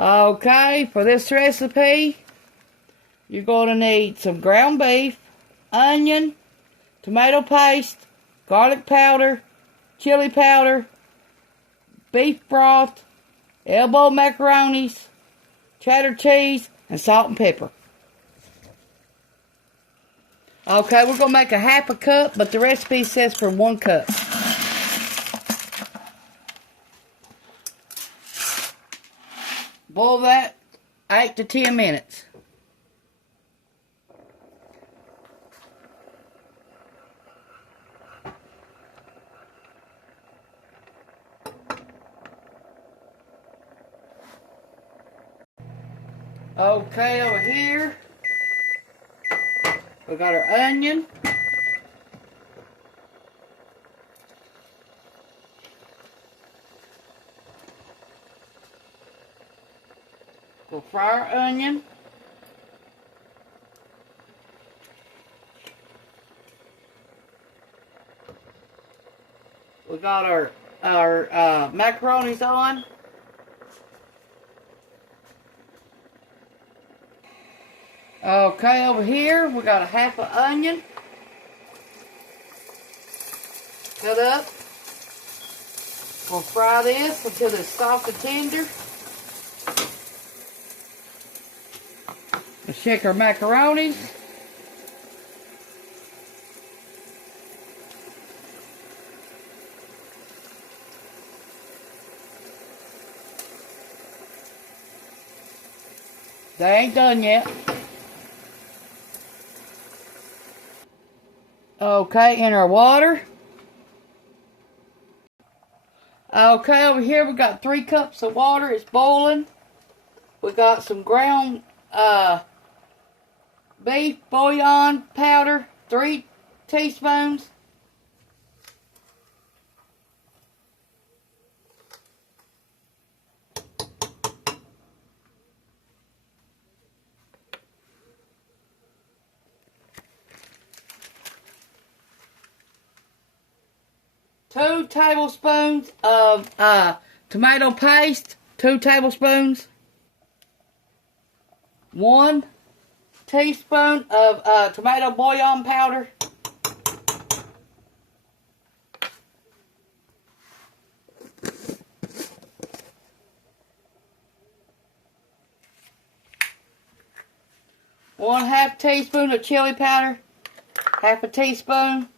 Okay, for this recipe, you're going to need some ground beef, onion, tomato paste, garlic powder, chili powder, beef broth, elbow macaronis, cheddar cheese, and salt and pepper. Okay, we're going to make a half a cup, but the recipe says for 1 cup. Boil that 8 to 10 minutes. Okay, over here, we got our onion. We'll fry our onion. We got our macaronis on. Okay, over here we got a half an onion cut up. We'll fry this until it's soft and tender. We'll shake our macaronis. They ain't done yet. Okay, in our water. Okay, over here we got 3 cups of water. It's boiling. We got some ground beef bouillon powder, 3 teaspoons. Two tablespoons of tomato paste, 2 tablespoons. 1 teaspoon of tomato bouillon powder. One half teaspoon of chili powder, half a teaspoon.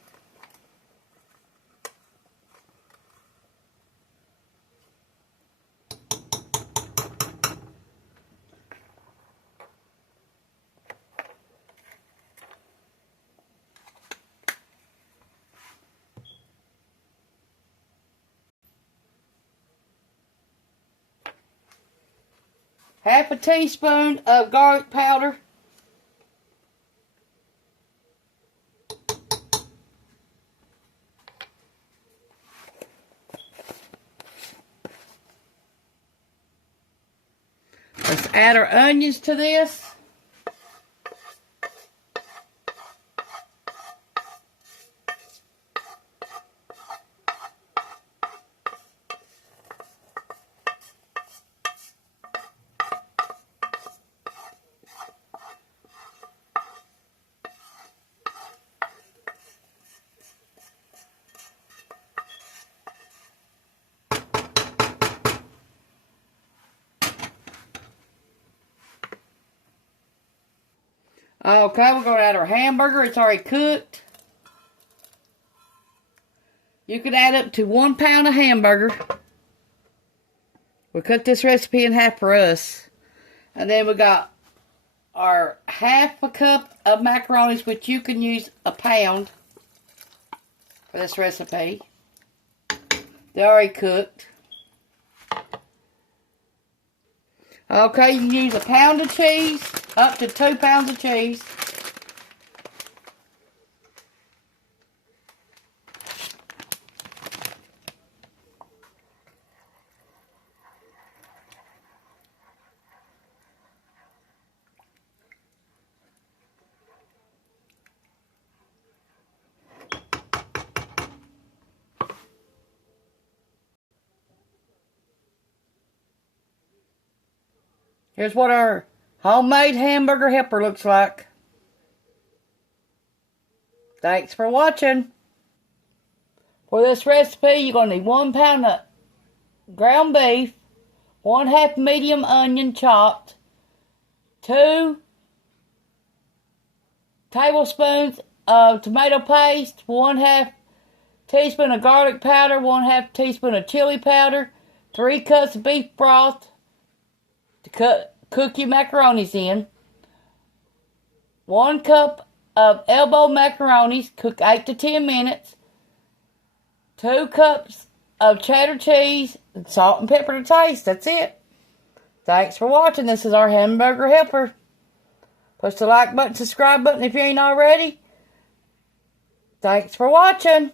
Half a teaspoon of garlic powder. Let's add our onions to this. Okay, we're going to add our hamburger. It's already cooked. You could add up to 1 pound of hamburger. We'll cut this recipe in half for us. And then we got our half a cup of macaronis, which you can use a pound for this recipe. They're already cooked. Okay, you can use a pound of cheese, up to 2 pounds of cheese. Here's what our homemade hamburger helper looks like. Thanks for watching. For this recipe, you're going to need 1 pound of ground beef, 1/2 medium onion chopped, 2 tablespoons of tomato paste, 1/2 teaspoon of garlic powder, 1/2 teaspoon of chili powder, 3 cups of beef broth to cook your macaronis in, 1 cup of elbow macaronis, cook 8 to 10 minutes, 2 cups of cheddar cheese, and salt and pepper to taste. That's it. Thanks for watching. This is our hamburger helper. Push the like button, subscribe button if you ain't already. Thanks for watching.